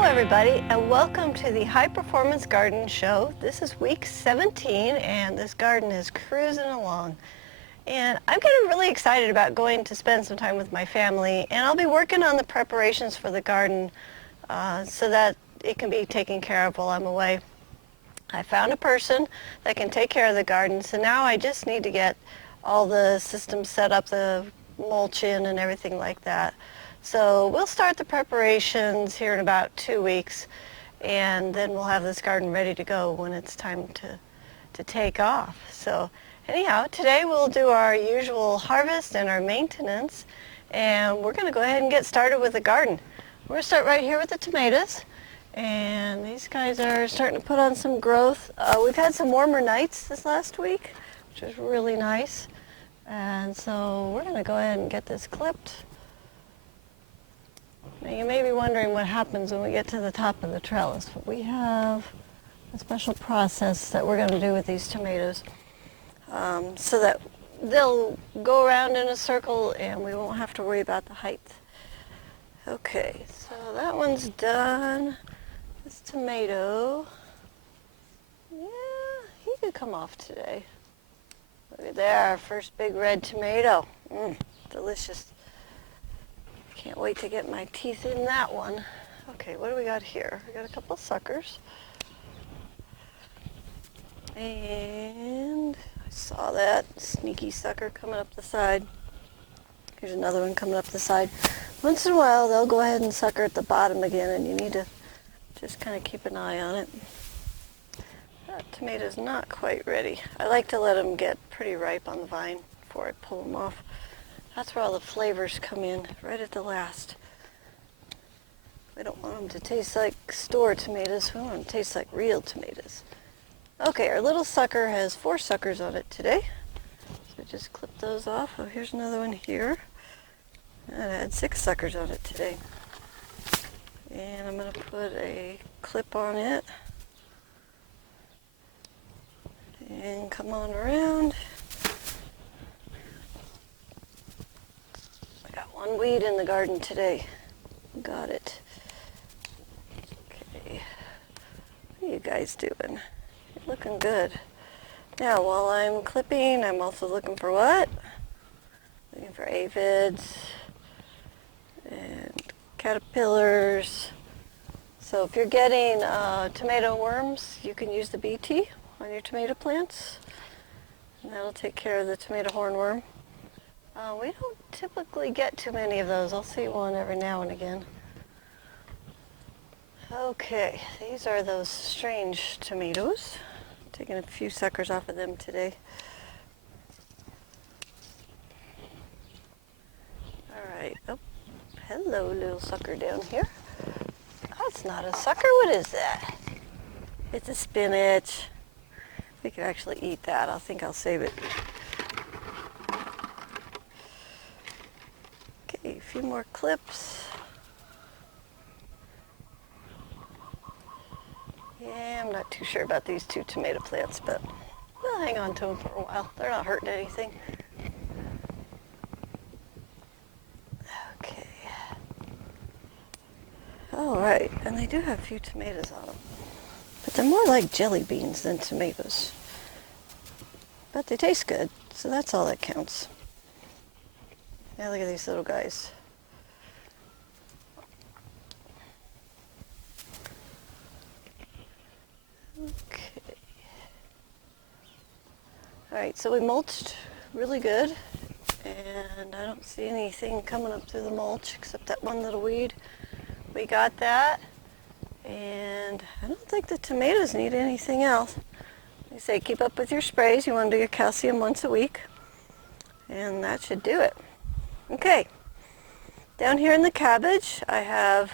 Hello everybody and welcome to the High Performance Garden Show. This is week 17 and this garden is cruising along. And I'm getting really excited about going to spend some time with my family, and I'll be working on the preparations for the garden so that it can be taken care of while I'm away. I found a person that can take care of the garden, so now I just need to get all the systems set up, the mulch in and everything like that. So we'll start the preparations here in about 2 weeks, and then we'll have this garden ready to go when it's time to take off. So anyhow, today we'll do our usual harvest and our maintenance, and we're going to go ahead and get started with the garden. We're going to start right here with the tomatoes, and these guys are starting to put on some growth. We've had some warmer nights this last week, which is really nice, and so we're going to go ahead and get this clipped. Now you may be wondering what happens when we get to the top of the trellis, but we have a special process that we're going to do with these tomatoes so that they'll go around in a circle and we won't have to worry about the height. Okay, so that one's done. This tomato, yeah, he could come off today. Look at there, our first big red tomato. Delicious. Can't wait to get my teeth in that one. Okay, what do we got here? We got a couple of suckers. And I saw that sneaky sucker coming up the side. Here's another one coming up the side. Once in a while, they'll go ahead and sucker at the bottom again, and you need to just kind of keep an eye on it. That tomato's not quite ready. I like to let them get pretty ripe on the vine before I pull them off. That's where all the flavors come in, right at the last. We don't want them to taste like store tomatoes. We want them to taste like real tomatoes. Okay, our little sucker has 4 suckers on it today. So just clip those off. Oh, here's another one here. And it had 6 suckers on it today. And I'm going to put a clip on it. And come on around. One weed in the garden today. Got it. Okay. What are you guys doing? You're looking good. Now, while I'm clipping, I'm also looking for what? Looking for aphids and caterpillars. So if you're getting tomato worms, you can use the BT on your tomato plants. And that'll take care of the tomato hornworm. We don't typically get too many of those. I'll see one every now and again. Okay, these are those strange tomatoes. Taking a few suckers off of them today. All right. Oh, hello, little sucker down here. That's not a sucker. What is that? It's a spinach. We could actually eat that. I think I'll save it. A few more clips. Yeah, I'm not too sure about these 2 tomato plants, but we'll hang on to them for a while. They're not hurting anything. Okay. All right, and they do have a few tomatoes on them, but they're more like jelly beans than tomatoes. But they taste good, so that's all that counts. Yeah, look at these little guys. Okay. All right, so we mulched really good, and I don't see anything coming up through the mulch except that one little weed. We got that, and I don't think the tomatoes need anything else. They say keep up with your sprays. You want to do your calcium once a week, and that should do it. Okay, down here in the cabbage, I have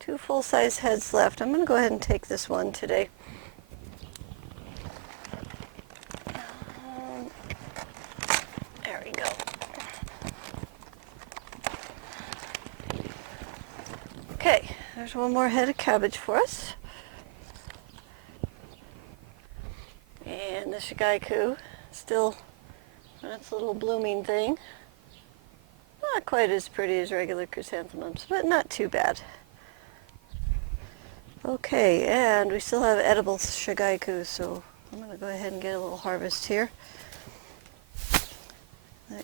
2 full-size heads left. I'm going to go ahead and take this one today. There we go. Okay, there's one more head of cabbage for us. And the shigaiku, still on its little blooming thing. Not quite as pretty as regular chrysanthemums, but not too bad. Okay, and we still have edible shigaiku, so I'm going to go ahead and get a little harvest here. I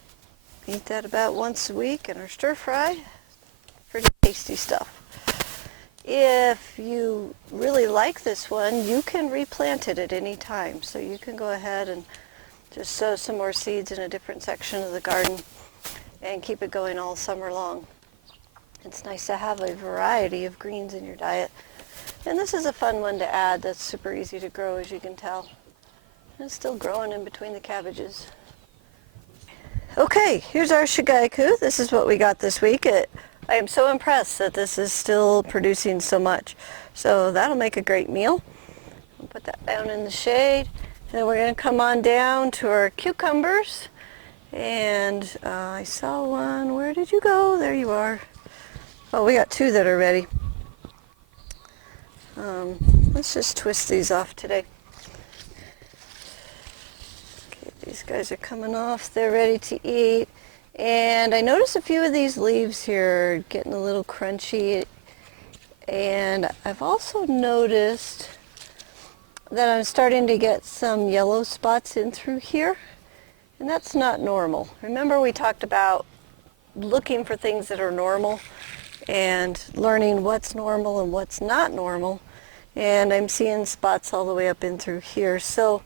eat that about once a week in our stir fry. Pretty tasty stuff. If you really like this one, you can replant it at any time. So you can go ahead and just sow some more seeds in a different section of the garden and keep it going all summer long. It's nice to have a variety of greens in your diet. And this is a fun one to add that's super easy to grow, as you can tell. And it's still growing in between the cabbages. Okay, here's our shigaiku. This is what we got this week. I am so impressed that this is still producing so much. So that'll make a great meal. I'll put that down in the shade. And then we're going to come on down to our cucumbers. And I saw one. Where did you go? There you are. Oh, we got two that are ready. Let's just twist these off today. Okay, these guys are coming off. They're ready to eat. And I noticed a few of these leaves here are getting a little crunchy. And I've also noticed that I'm starting to get some yellow spots in through here. And that's not normal. Remember we talked about looking for things that are normal and learning what's normal and what's not normal. And I'm seeing spots all the way up in through here. So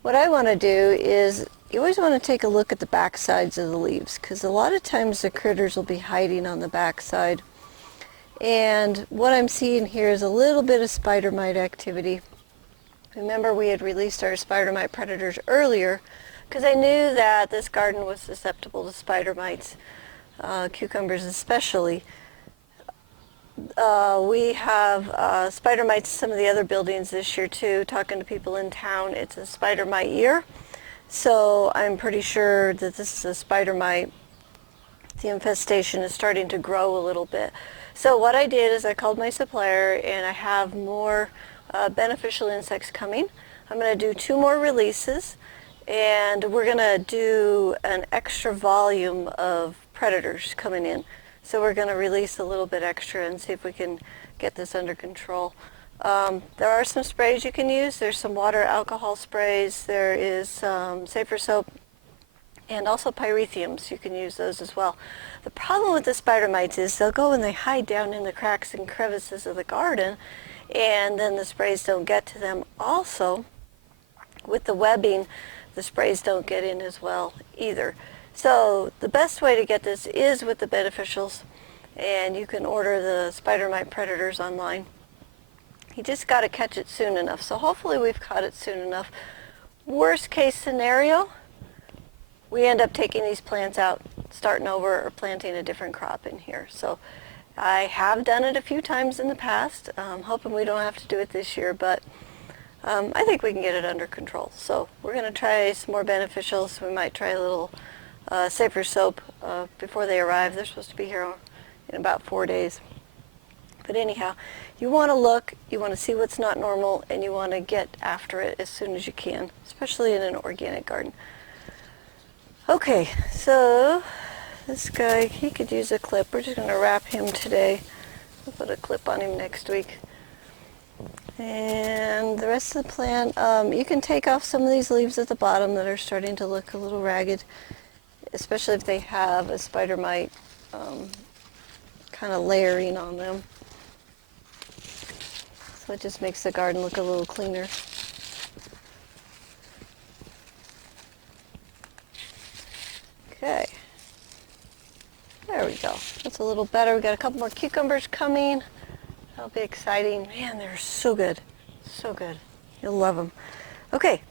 what I want to do is, you always want to take a look at the back sides of the leaves, because a lot of times the critters will be hiding on the back side. And what I'm seeing here is a little bit of spider mite activity. Remember we had released our spider mite predators earlier because I knew that this garden was susceptible to spider mites, cucumbers especially. We have spider mites in some of the other buildings this year too. Talking to people in town, it's a spider mite year. So I'm pretty sure that this is a spider mite. The infestation is starting to grow a little bit. So what I did is I called my supplier and I have more beneficial insects coming. I'm going to do 2 more releases and we're going to do an extra volume of predators coming in. So we're going to release a little bit extra and see if we can get this under control. There are some sprays you can use. There's some water alcohol sprays. There is some Safer Soap and also pyrethrum. You can use those as well. The problem with the spider mites is they'll go and they hide down in the cracks and crevices of the garden, and then the sprays don't get to them. Also, with the webbing, the sprays don't get in as well either. So the best way to get this is with the beneficials, and you can order the spider mite predators online. You just got to catch it soon enough. So hopefully we've caught it soon enough. Worst case scenario, we end up taking these plants out, starting over, or planting a different crop in here. So I have done it a few times in the past. Hoping we don't have to do it this year, but I think we can get it under control. So we're going to try some more beneficials. We might try a little Safer Soap before they arrive. They're supposed to be here in about 4 days. But anyhow, you want to look, you want to see what's not normal, and you want to get after it as soon as you can, especially in an organic garden. Okay, so this guy, he could use a clip. We're just going to wrap him today. We'll put a clip on him next week. And the rest of the plant, you can take off some of these leaves at the bottom that are starting to look a little ragged, especially if they have a spider mite kind of layering on them. So it just makes the garden look a little cleaner. Okay. There we go. That's a little better. We got a couple more cucumbers coming. That'll be exciting. Man, they're so good. So good. You'll love them. Okay.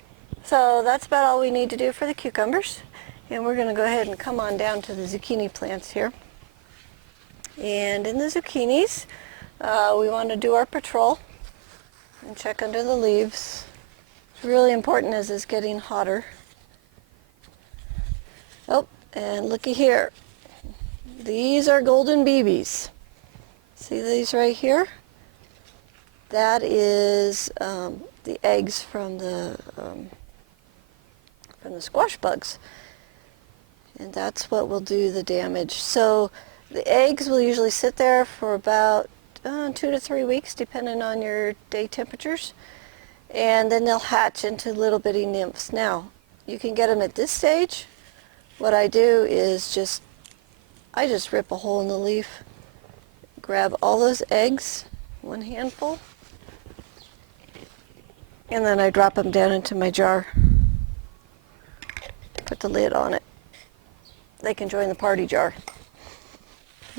So that's about all we need to do for the cucumbers. And we're going to go ahead and come on down to the zucchini plants here. And in the zucchinis, we want to do our patrol and check under the leaves. It's really important as it's getting hotter. Oh, and looky here. These are golden BBs. See these right here? That is the eggs from the squash bugs. And that's what will do the damage. So the eggs will usually sit there for about 2 to 3 weeks, depending on your day temperatures. And then they'll hatch into little bitty nymphs. Now, you can get them at this stage. What I do is I just rip a hole in the leaf, grab all those eggs, one handful, and then I drop them down into my jar. Put the lid on it. They can join the party jar.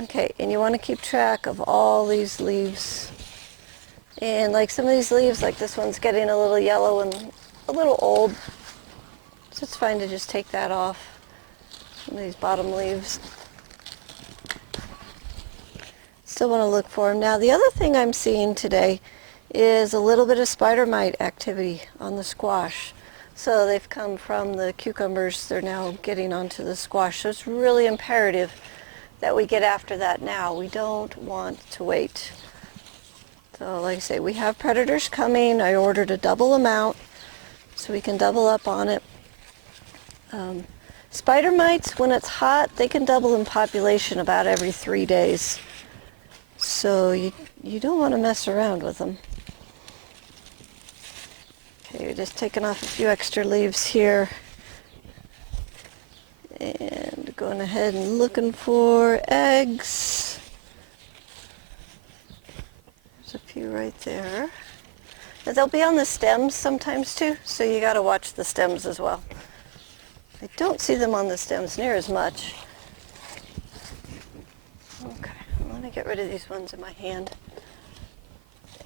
Okay, and you want to keep track of all these leaves. And like some of these leaves, like this one's getting a little yellow and a little old. So it's fine to just take that off. Some of these bottom leaves. Still want to look for them. Now the other thing I'm seeing today is a little bit of spider mite activity on the squash. So they've come from the cucumbers, they're now getting onto the squash. So it's really imperative that we get after that now. We don't want to wait. So like I say, we have predators coming. I ordered a double amount so we can double up on it. Spider mites, when it's hot, they can double in population about every 3 days. So you don't want to mess around with them. Okay, we're just taking off a few extra leaves here. And going ahead and looking for eggs. There's a few right there. Now, they'll be on the stems sometimes too, so you got to watch the stems as well. I don't see them on the stems near as much. Okay, let me get rid of these ones in my hand.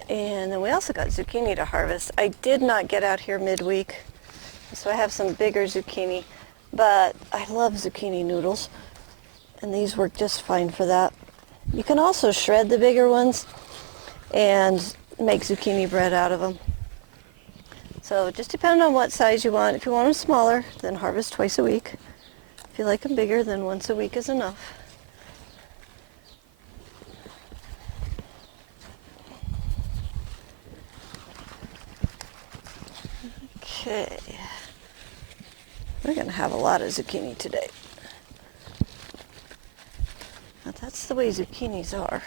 And then we also got zucchini to harvest. I did not get out here midweek, so I have some bigger zucchini. But I love zucchini noodles, and these work just fine for that. You can also shred the bigger ones and make zucchini bread out of them. So just depending on what size you want. If you want them smaller, then harvest twice a week. If you like them bigger, then once a week is enough. Okay. We're going to have a lot of zucchini today. Now that's the way zucchinis are.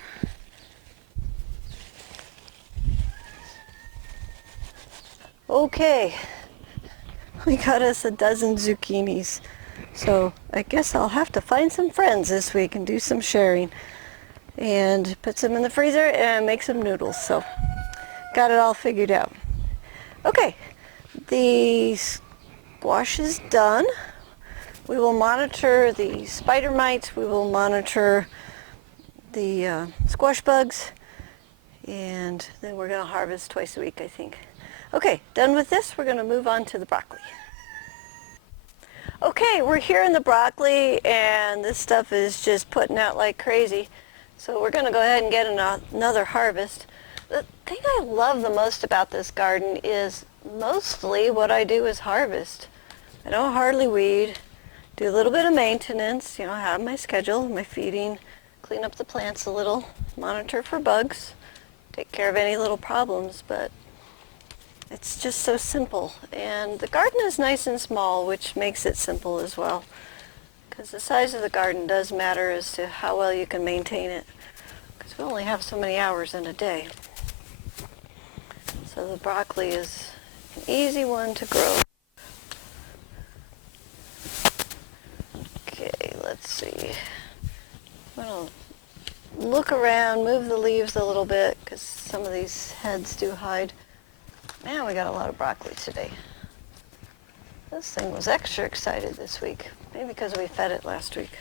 Okay, we got us a dozen zucchinis. So I guess I'll have to find some friends this week and do some sharing. And put some in the freezer and make some noodles. So got it all figured out. Okay, the squash is done. We will monitor the spider mites. We will monitor the squash bugs. And then we're going to harvest twice a week, I think. Okay, done with this. We're going to move on to the broccoli. Okay, we're here in the broccoli, and this stuff is just putting out like crazy. So we're going to go ahead and get another harvest. The thing I love the most about this garden is mostly what I do is harvest. I don't hardly weed, do a little bit of maintenance, I have my schedule, my feeding, clean up the plants a little, monitor for bugs, take care of any little problems, but it's just so simple. And the garden is nice and small, which makes it simple as well, because the size of the garden does matter as to how well you can maintain it, because we only have so many hours in a day. So the broccoli is an easy one to grow. Okay, let's see. I'm going to look around, move the leaves a little bit, because some of these heads do hide. Man, we got a lot of broccoli today. This thing was extra excited this week, maybe because we fed it last week.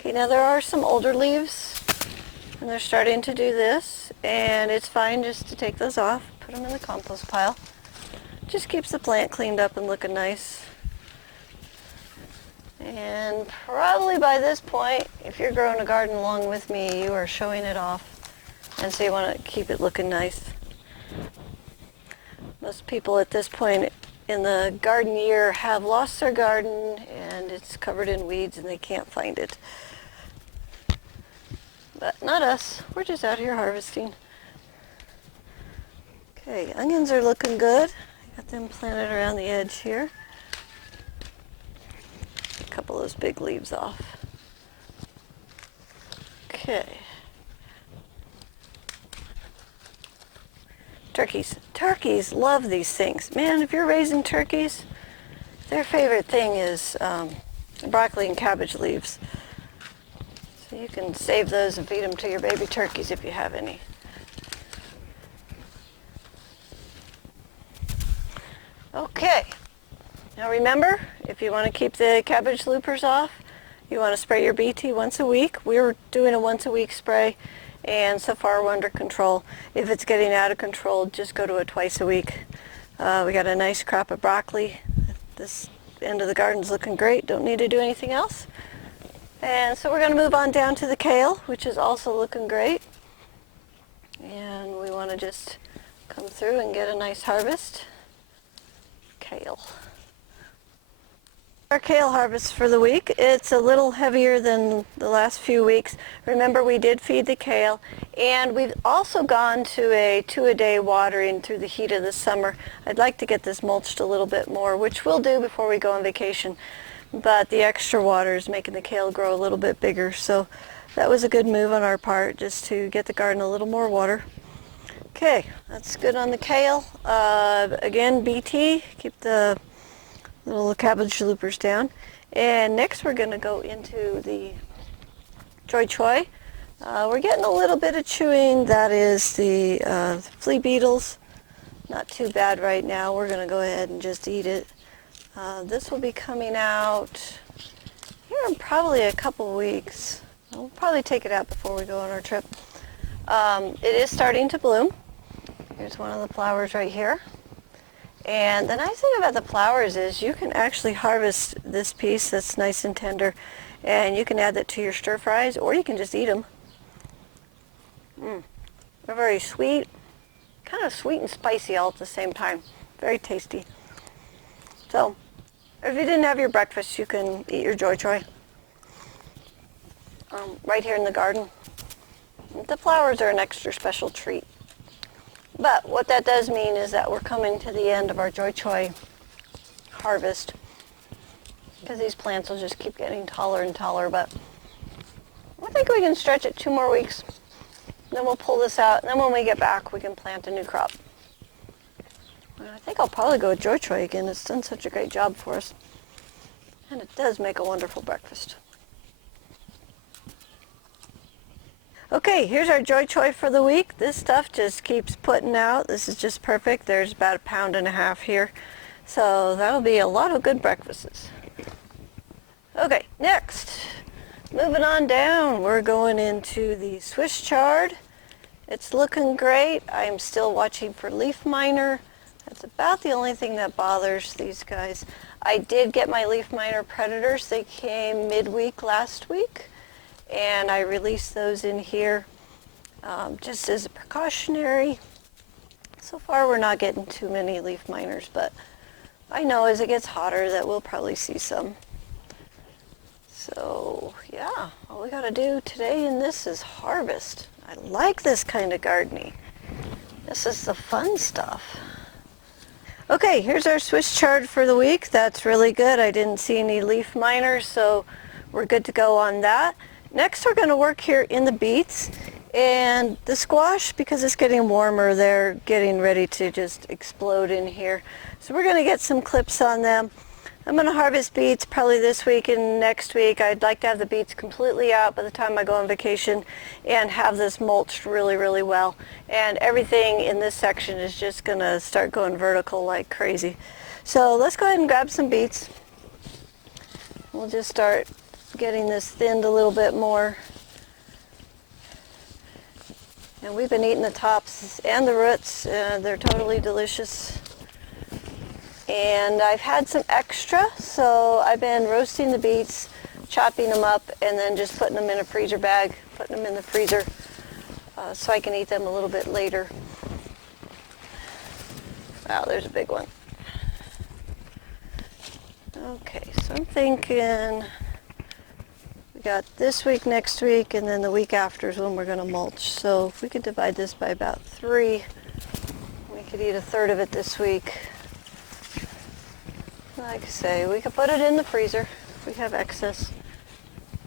Okay, now there are some older leaves, and they're starting to do this, and it's fine just to take those off, put them in the compost pile. Just keeps the plant cleaned up and looking nice. And probably by this point, if you're growing a garden along with me, you are showing it off. And so you want to keep it looking nice. Most people at this point in the garden year have lost their garden and it's covered in weeds and they can't find it. But not us. We're just out here harvesting. Okay, onions are looking good. I got them planted around the edge here. A couple of those big leaves off. Okay. Turkeys love these things. Man, if you're raising turkeys, their favorite thing is broccoli and cabbage leaves. So you can save those and feed them to your baby turkeys if you have any. Okay. Now remember, if you want to keep the cabbage loopers off, you want to spray your BT once a week. We're doing a once a week spray, and so far we're under control. If it's getting out of control, just go to a twice a week. We got a nice crop of broccoli. This end of the garden's looking great. Don't need to do anything else. And so we're going to move on down to the kale, which is also looking great. And we want to just come through and get a nice harvest. Kale. Our kale harvest for the week, it's a little heavier than the last few weeks. Remember, we did feed the kale, and we've also gone to a 2-a-day watering through the heat of the summer. I'd like to get this mulched a little bit more, which we'll do before we go on vacation, but the extra water is making the kale grow a little bit bigger, so that was a good move on our part, just to get the garden a little more water. Okay, that's good on the kale. Again, BT, keep the little cabbage loopers down. And next we're going to go into the Choi Choi. We're getting a little bit of chewing. That is the flea beetles. Not too bad right now. We're going to go ahead and just eat it. This will be coming out here in probably a couple weeks. We'll probably take it out before we go on our trip. It is starting to bloom. Here's one of the flowers right here. And the nice thing about the flowers is you can actually harvest this piece that's nice and tender, and you can add that to your stir fries, or you can just eat them. They're very sweet, kind of sweet and spicy all at the same time. Very tasty. So, if you didn't have your breakfast, you can eat your Choi Choi right here in the garden. The flowers are an extra special treat. But what that does mean is that we're coming to the end of our Choi Choi harvest, because these plants will just keep getting taller and taller. But I think we can stretch it 2 more weeks. Then we'll pull this out, and then when we get back, we can plant a new crop. And I think I'll probably go with Choi Choi again. It's done such a great job for us. And it does make a wonderful breakfast. Okay, here's our Choi Choi for the week. This stuff just keeps putting out. This is just perfect. There's about 1.5 pounds here. So that'll be a lot of good breakfasts. Okay, next. Moving on down, we're going into the Swiss chard. It's looking great. I'm still watching for leaf miner. That's about the only thing that bothers these guys. I did get my leaf miner predators. They came midweek last week, and I released those in here just as a precautionary. So far we're not getting too many leaf miners, but I know as it gets hotter that we'll probably see some. So yeah, all we gotta do today in this is harvest. I like this kind of gardening. This is the fun stuff. Okay, here's our Swiss chard for the week. That's really good. I didn't see any leaf miners, so we're good to go on that. Next, we're going to work here in the beets and the squash. Because it's getting warmer, they're getting ready to just explode in here. So we're going to get some clips on them. I'm going to harvest beets probably this week and next week. I'd like to have the beets completely out by the time I go on vacation and have this mulched really, really well. And everything in this section is just going to start going vertical like crazy. So let's go ahead and grab some beets. We'll just start getting this thinned a little bit more. And we've been eating the tops and the roots. They're totally delicious. And I've had some extra, so I've been roasting the beets, chopping them up, and then just putting them in a freezer bag, putting them in the freezer so I can eat them a little bit later. Wow, there's a big one. Okay, so I'm thinking we got this week, next week, and then the week after is when we're going to mulch. So if we could divide this by about 3, we could eat 1/3 of it this week. Like I say, we could put it in the freezer if we have excess.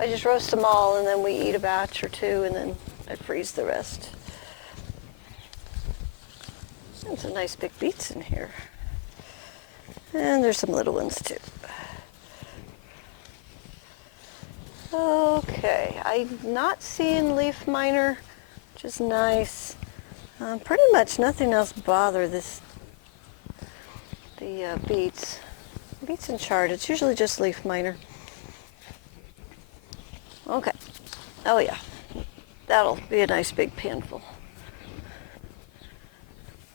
I just roast them all and then we eat a batch or two and then I freeze the rest. There's some nice big beets in here. And there's some little ones too. Okay, I've not seen leaf miner, which is nice. Pretty much nothing else bother the beets. Beets and chard, it's usually just leaf miner. Okay, oh yeah, that'll be a nice big panful.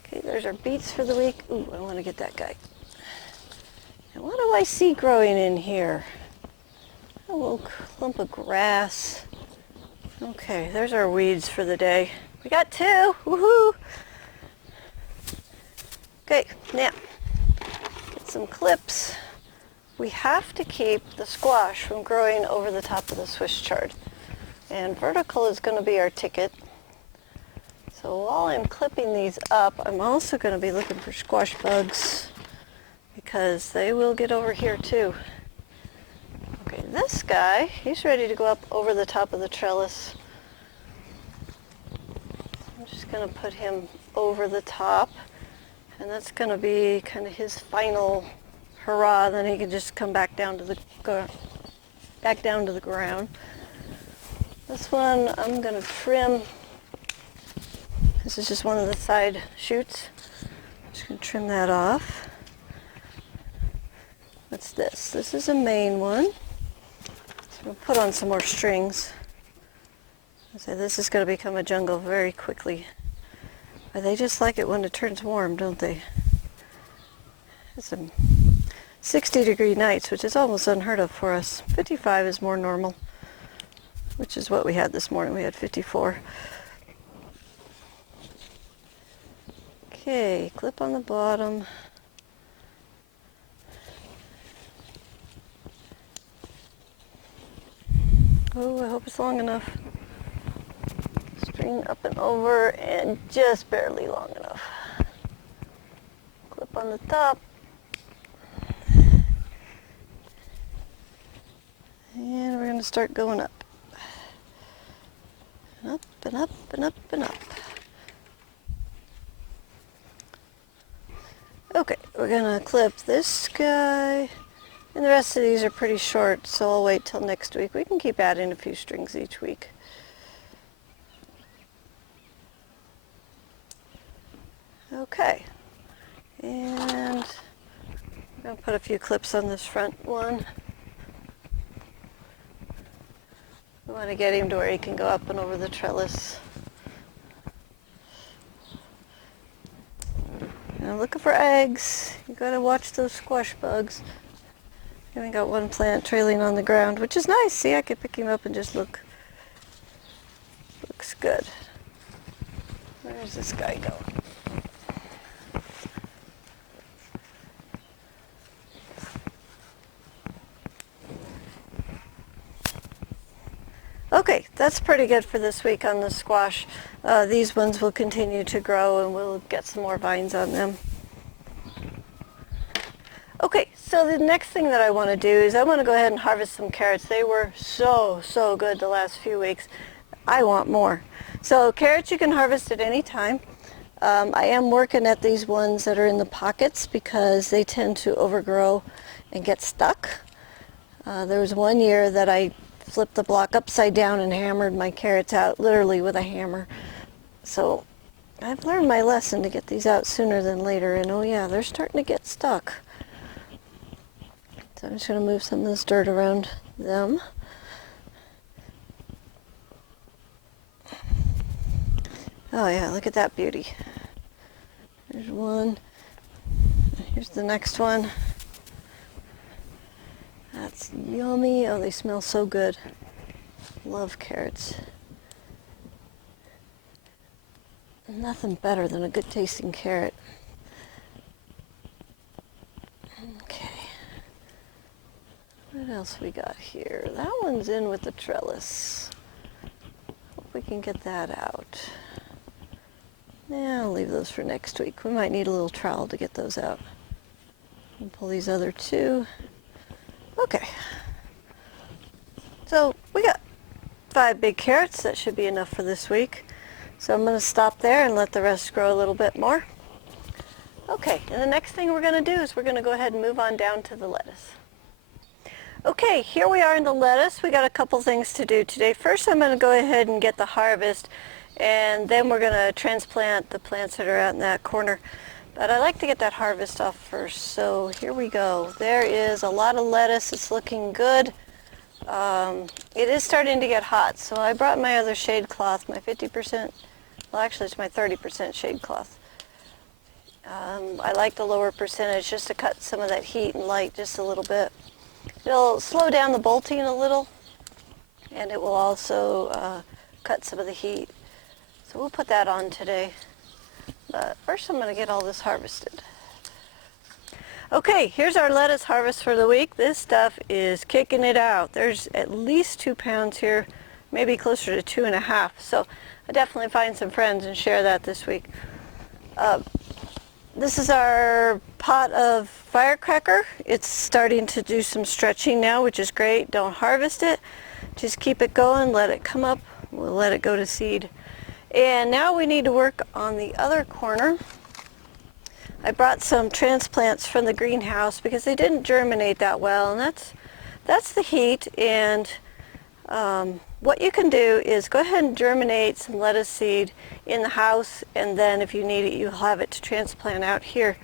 Okay, there's our beets for the week. Ooh, I want to get that guy. And what do I see growing in here? A little clump of grass. Okay, there's our weeds for the day. We got 2, woohoo! Okay, now, get some clips. We have to keep the squash from growing over the top of the Swiss chard. And vertical is going to be our ticket. So while I'm clipping these up, I'm also going to be looking for squash bugs because they will get over here too. Okay, this guy, he's ready to go up over the top of the trellis. I'm just going to put him over the top, and that's going to be kind of his final hurrah. Then he can just come back down to the ground. This one I'm going to trim. This is just one of the side shoots. I'm just going to trim that off. What's this? This is a main one. So we'll put on some more strings. So this is going to become a jungle very quickly. But they just like it when it turns warm, don't they? It's some 60-degree nights, which is almost unheard of for us. 55 is more normal, which is what we had this morning. We had 54. Okay, clip on the bottom. Oh, I hope it's long enough. String up and over and just barely long enough. Clip on the top. And we're going to start going up. And up and up and up and up. Okay, we're going to clip this guy. And the rest of these are pretty short, so I'll wait till next week. We can keep adding a few strings each week. Okay, and I'm going to put a few clips on this front one. We want to get him to where he can go up and over the trellis. And I'm looking for eggs. You got to watch those squash bugs. And we got one plant trailing on the ground, which is nice. See, I could pick him up and just look. Looks good. Where's this guy going? Okay, that's pretty good for this week on the squash. These ones will continue to grow and we'll get some more vines on them. Okay, so the next thing that I want to do is I want to go ahead and harvest some carrots. They were so good the last few weeks. I want more. So carrots you can harvest at any time. I am working at these ones that are in the pockets because they tend to overgrow and get stuck. There was one year that I flipped the block upside down and hammered my carrots out literally with a hammer. So I've learned my lesson to get these out sooner than later, and oh yeah, they're starting to get stuck. So I'm just going to move some of this dirt around them. Oh yeah, look at that beauty. There's one. Here's the next one. That's yummy. Oh, they smell so good. Love carrots. Nothing better than a good tasting carrot. Okay. What else we got here? That one's in with the trellis. Hope we can get that out. Yeah, I'll leave those for next week. We might need a little trowel to get those out. And pull these other two. Okay. So we got 5 big carrots. That should be enough for this week. So I'm going to stop there and let the rest grow a little bit more. Okay, and the next thing we're going to do is we're going to go ahead and move on down to the lettuce. Okay, here we are in the lettuce. We got a couple things to do today. First, I'm going to go ahead and get the harvest, and then we're going to transplant the plants that are out in that corner. But I like to get that harvest off first, so here we go. There is a lot of lettuce. It's looking good. It is starting to get hot, so I brought my other shade cloth, my 50%, well actually it's my 30% shade cloth. I like the lower percentage just to cut some of that heat and light just a little bit. It'll slow down the bolting a little, and it will also cut some of the heat. So we'll put that on today. But first I'm going to get all this harvested. Okay, here's our lettuce harvest for the week. This stuff is kicking it out. There's at least 2 pounds here, maybe closer to 2.5. So I definitely find some friends and share that this week. This is our pot of firecracker. It's starting to do some stretching now, which is great. Don't harvest it. Just keep it going, let it come up. We'll let it go to seed. And now we need to work on the other corner. I brought some transplants from the greenhouse because they didn't germinate that well, and that's the heat. And what you can do is go ahead and germinate some lettuce seed in the house, and then if you need it, you'll have it to transplant out here.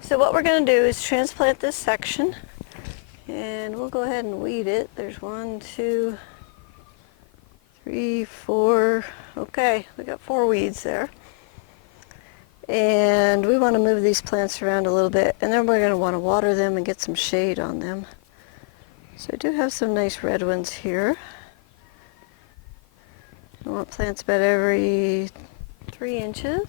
So what we're going to do is transplant this section, and we'll go ahead and weed it. There's 1, 2, 3, 4. Okay, we got 4 weeds there. And we want to move these plants around a little bit, and then we're going to want to water them and get some shade on them. So I do have some nice red ones here. I want plants about every 3 inches.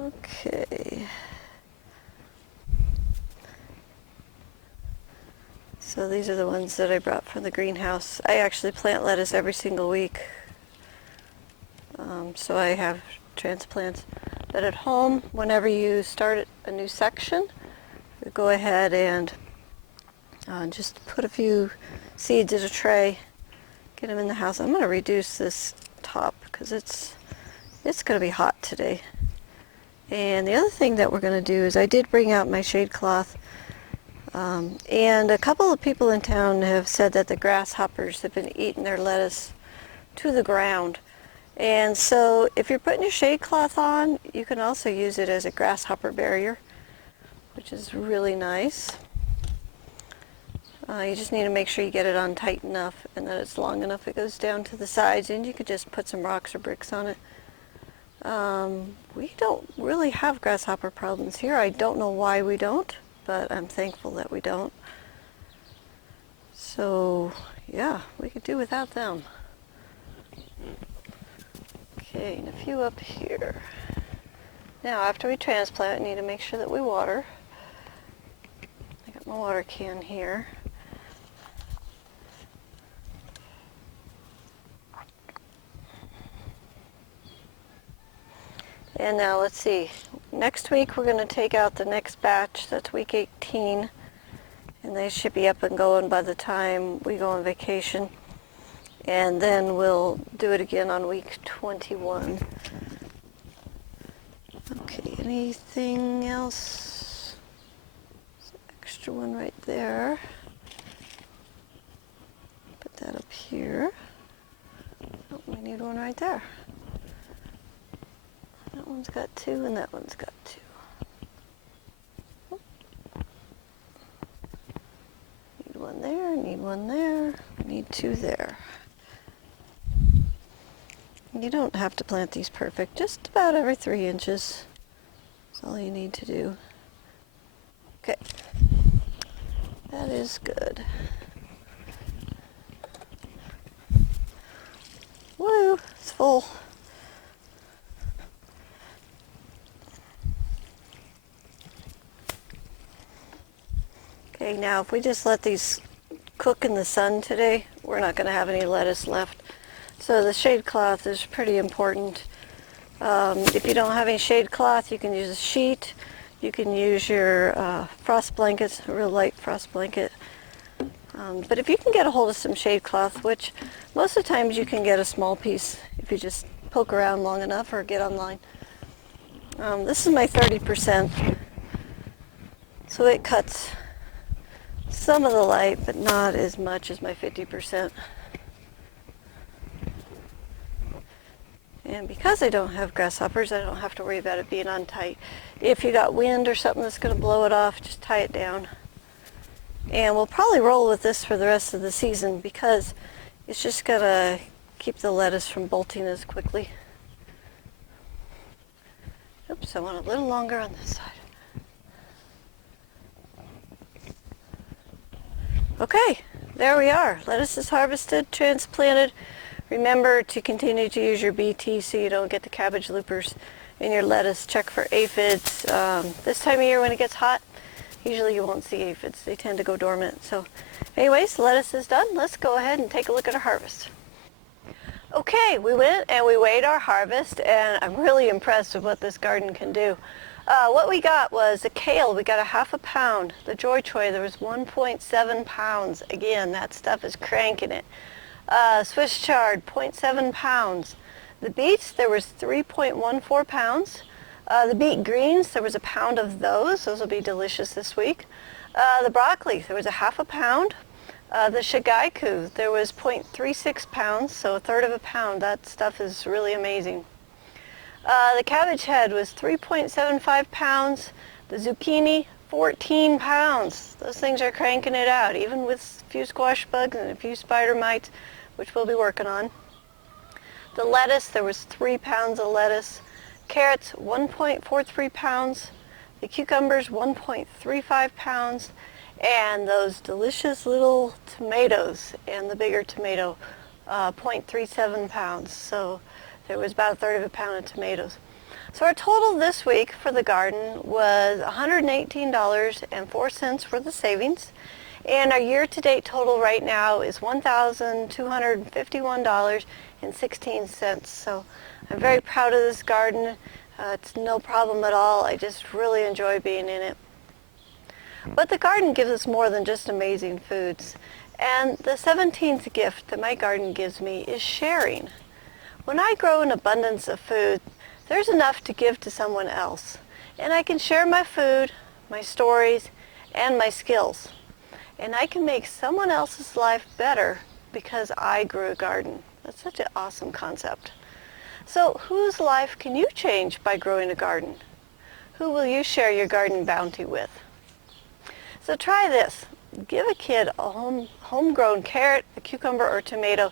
Okay. So these are the ones that I brought from the greenhouse. I actually plant lettuce every single week. So I have transplants. But at home, whenever you start a new section, you go ahead and just put a few seeds in a tray, get them in the house. I'm going to reduce this top because it's going to be hot today. And the other thing that we're going to do is I did bring out my shade cloth. And a couple of people in town have said that the grasshoppers have been eating their lettuce to the ground. And so if you're putting your shade cloth on, you can also use it as a grasshopper barrier, which is really nice. You just need to make sure you get it on tight enough and that it's long enough it goes down to the sides, and you could just put some rocks or bricks on it. We don't really have grasshopper problems here. I don't know why we don't, but I'm thankful that we don't. So yeah, we could do without them. Okay, and a few up here. Now after we transplant, we need to make sure that we water. I got my water can here. And now let's see, next week we're going to take out the next batch, that's week 18, and they should be up and going by the time we go on vacation. And then we'll do it again on week 21. Okay, anything else? There's an extra one right there. Put that up here. Oh, we need one right there. That one's got 2 and that one's got 2. Need one there, need one there, need 2 there. You don't have to plant these perfect, just about every 3 inches. That's all you need to do. Okay, that is good. Woo, it's full. Okay, now if we just let these cook in the sun today, we're not going to have any lettuce left. So the shade cloth is pretty important. If you don't have any shade cloth, you can use a sheet. You can use your frost blankets, a real light frost blanket. But if you can get a hold of some shade cloth, which most of the times you can get a small piece if you just poke around long enough or get online. This is my 30%, so it cuts some of the light, but not as much as my 50%. And because I don't have grasshoppers, I don't have to worry about it being on tight. If you got wind or something that's going to blow it off, just tie it down. And we'll probably roll with this for the rest of the season because it's just going to keep the lettuce from bolting as quickly. Oops, I want a little longer on this side. Okay, there we are. Lettuce is harvested, transplanted. Remember to continue to use your BT so you don't get the cabbage loopers in your lettuce. Check for aphids. This time of year when it gets hot, usually you won't see aphids. They tend to go dormant. So anyways, lettuce is done. Let's go ahead and take a look at our harvest. Okay, we went and we weighed our harvest, and I'm really impressed with what this garden can do. What we got was the kale. We got a ½ pound. The Joy Choy, there was 1.7 pounds. Again, that stuff is cranking it. Swiss chard, 0.7 pounds. The beets, there was 3.14 pounds. The beet greens, there was a pound of those. Those will be delicious this week. The broccoli, there was a ½ pound. The shigaiku, there was 0.36 pounds, so a third of a pound. That stuff is really amazing. The cabbage head was 3.75 pounds. The zucchini, 14 pounds. Those things are cranking it out, even with a few squash bugs and a few spider mites, which we'll be working on. The lettuce, there was 3 pounds of lettuce. Carrots, 1.43 pounds. The cucumbers, 1.35 pounds. And those delicious little tomatoes and the bigger tomato, 0.37 pounds. So there was about a third of a pound of tomatoes. So our total this week for the garden was $118.04 for the savings. And our year-to-date total right now is $1,251.16. So I'm very proud of this garden. It's no problem at all. I just really enjoy being in it. But the garden gives us more than just amazing foods. And the 17th gift that my garden gives me is sharing. When I grow an abundance of food, there's enough to give to someone else. And I can share my food, my stories, and my skills. And I can make someone else's life better because I grew a garden. That's such an awesome concept. So whose life can you change by growing a garden? Who will you share your garden bounty with? So try this. Give a kid a homegrown carrot, a cucumber, or tomato,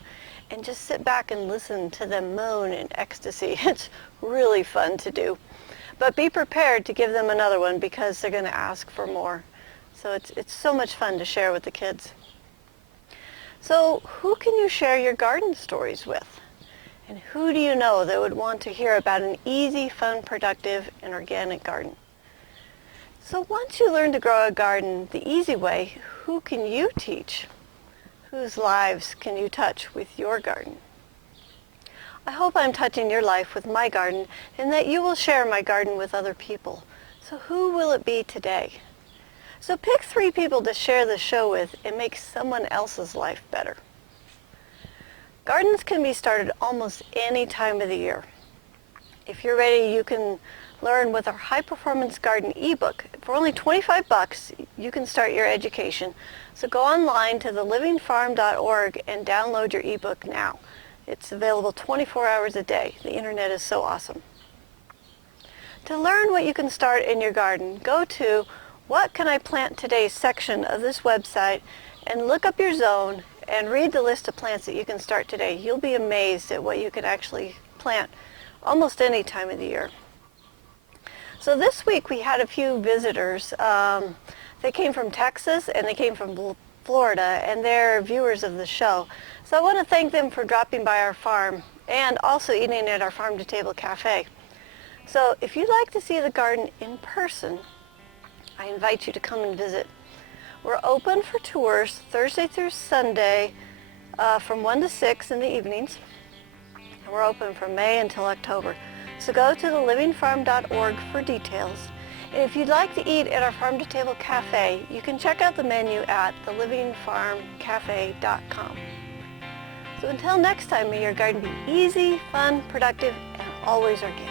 and just sit back and listen to them moan in ecstasy. It's really fun to do. But be prepared to give them another one because they're going to ask for more. So it's so much fun to share with the kids. So who can you share your garden stories with? And who do you know that would want to hear about an easy, fun, productive, and organic garden? So once you learn to grow a garden the easy way, who can you teach? Whose lives can you touch with your garden? I hope I'm touching your life with my garden and that you will share my garden with other people. So who will it be today? So pick 3 people to share the show with and make someone else's life better. Gardens can be started almost any time of the year. If you're ready, you can learn with our High Performance Garden ebook. For only $25, you can start your education. So go online to thelivingfarm.org and download your ebook now. It's available 24 hours a day. The internet is so awesome. To learn what you can start in your garden, go to What Can I Plant Today section of this website and look up your zone and read the list of plants that you can start today. You'll be amazed at what you can actually plant almost any time of the year. So this week we had a few visitors. They came from Texas and they came from Florida, and they're viewers of the show. So I want to thank them for dropping by our farm and also eating at our Farm to Table Cafe. So if you'd like to see the garden in person, I invite you to come and visit. We're open for tours Thursday through Sunday from 1 to 6 in the evenings. And we're open from May until October. So go to thelivingfarm.org for details. And if you'd like to eat at our Farm to Table Cafe, you can check out the menu at thelivingfarmcafe.com. So until next time, may your garden be easy, fun, productive, and always organic.